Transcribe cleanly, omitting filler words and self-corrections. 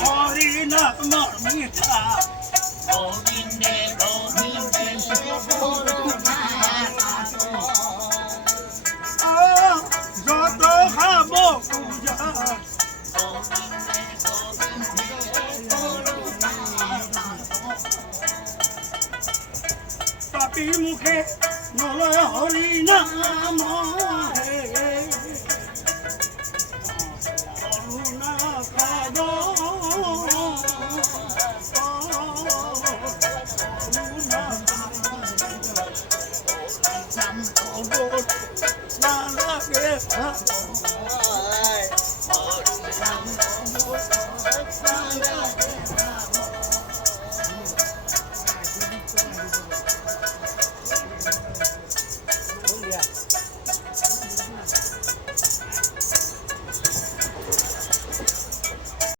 হরি নাম মিঠা গোবিন্দে গোবিন্দে করুণা যত খাবো পূজা গোবিন্দে গোবিন্দে করুণা পাপীর মুখে নলয় হরি নাম করুণা পাব করুণা না লাগে